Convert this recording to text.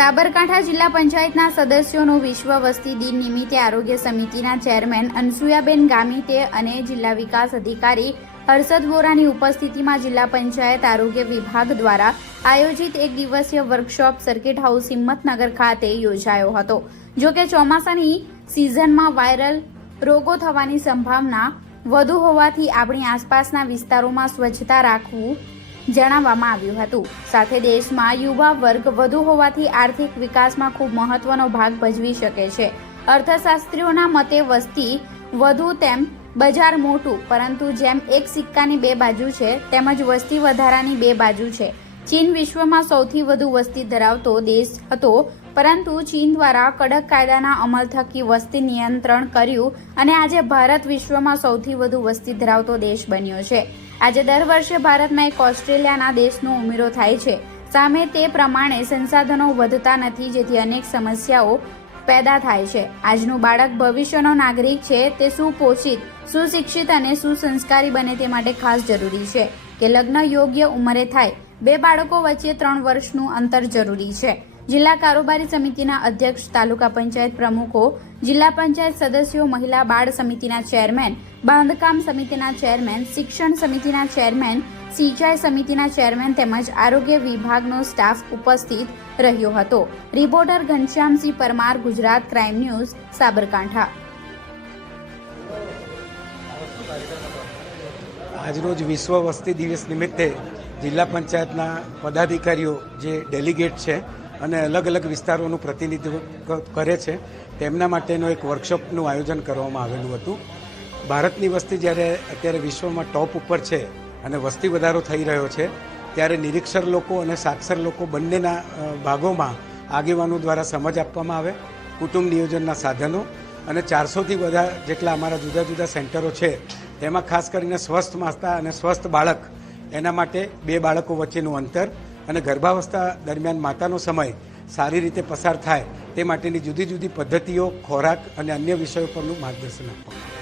સાબરકાંઠા જિલ્લા પંચાયતના સદસ્યોનો વિશ્વ વસ્તી દિન નિમિત્તે આરોગ્ય સમિતિના ચેરમેન અનસુયાબેન ગામિતે અને જિલ્લા વિકાસ અધિકારી હર્ષદ વોરાની ઉપસ્થિતિમાં જિલ્લા પંચાયત આરોગ્ય વિભાગ દ્વારા આયોજિત એક દિવસીય વર્કશોપ સર્કિટ હાઉસ હિંમતનગર ખાતે યોજાયો હતો। જો કે ચોમાસાની સિઝનમાં વાયરલ રોગો થવાની સંભાવના વધુ હોવાથી આપણી આસપાસના વિસ્તારોમાં સ્વચ્છતા રાખવું જણાવવામાં આવ્યું હતું। સાથે દેશમાં યુવા વર્ગ વધુ હોવાથી આર્થિક વિકાસમાં ખૂબ મહત્વનો ભાગ ભજવી શકે છે। અર્થશાસ્ત્રીઓના મતે વસ્તી વધુ તેમ બજાર મોટું, પરંતુ જેમ એક સિક્કાની બે બાજુ છે તેમજ વસ્તી વધારાની બે બાજુ છે। ચીન વિશ્વમાં સૌથી વધુ વસ્તી ધરાવતો દેશ હતો, પરંતુ ચીન દ્વારા કડક કાયદાના અમલ થકી વસ્તી નિયંત્રણ કર્યું અને આજે ભારત વિશ્વમાં સૌથી વધુ વસ્તી ધરાવતો દેશ બન્યો છે। આજે દર વર્ષે ભારતમાં એક ઓસ્ટ્રેલિયાના દેશનો ઉમેરો થાય છે। સામે તે પ્રમાણે સંસાધનો વધતા નથી, જેથી અનેક સમસ્યાઓ પેદા થાય છે। આજનું બાળક ભવિષ્યનો નાગરિક છે। તે સુપોષિત, સુશિક્ષિત અને સુસંસ્કારી બને તે માટે ખાસ જરૂરી છે કે લગ્ન યોગ્ય ઉંમરે થાય। બે બાળકો વચ્ચે 3 વર્ષનું અંતર જરૂરી છે। જિલ્લા કારોબારી સમિતિના અધ્યક્ષ, તાલુકા પંચાયત પ્રમુખો, જિલ્લા પંચાયત સદસ્યો, મહિલા બાળ સમિતિના ચેરમેન, બાંધકામ સમિતિના ચેરમેન, શિક્ષણ સમિતિના ચેરમેન, સિંચાઈ સમિતિના ચેરમેન તેમજ આરોગ્ય વિભાગનો સ્ટાફ ઉપસ્થિત રહ્યો હતો। Reporter Ghanshyamsinh Parmar, Gujarat crime news, Sabarkantha. આજરોજ વિશ્વ વસ્તી દિવસ નિમિત્તે જિલ્લા પંચાયતના પદાધિકારીઓ જે ડેલિગેટ છે અને અલગ અલગ વિસ્તારોનું પ્રતિનિધિત્વ કરે છે તેમના માટેનો એક વર્કશોપનું આયોજન કરવામાં આવેલું હતું। ભારતની વસ્તી જ્યારે અત્યારે વિશ્વમાં ટોપ ઉપર છે અને વસ્તી વધારો થઈ રહ્યો છે, ત્યારે નિરીક્ષર લોકો અને સાક્ષર લોકો બંનેના ભાગોમાં આગેવાનો દ્વારા સમજ આપવામાં આવે, કુટુંબ નિયોજનના સાધનો અને 400થી વધારે જેટલા અમારા જુદા જુદા સેન્ટરો છે તેમાં ખાસ કરીને સ્વસ્થ માતા અને સ્વસ્થ બાળક એના માટે બે બાળકો વચ્ચેનું અંતર અને ગર્ભાવસ્થા દરમિયાન માતાનો સમય સારી રીતે પસાર થાય તે માટેની જુદી જુદી પદ્ધતિઓ, ખોરાક અને અન્ય વિષયો પરનું માર્ગદર્શન આપવામાં.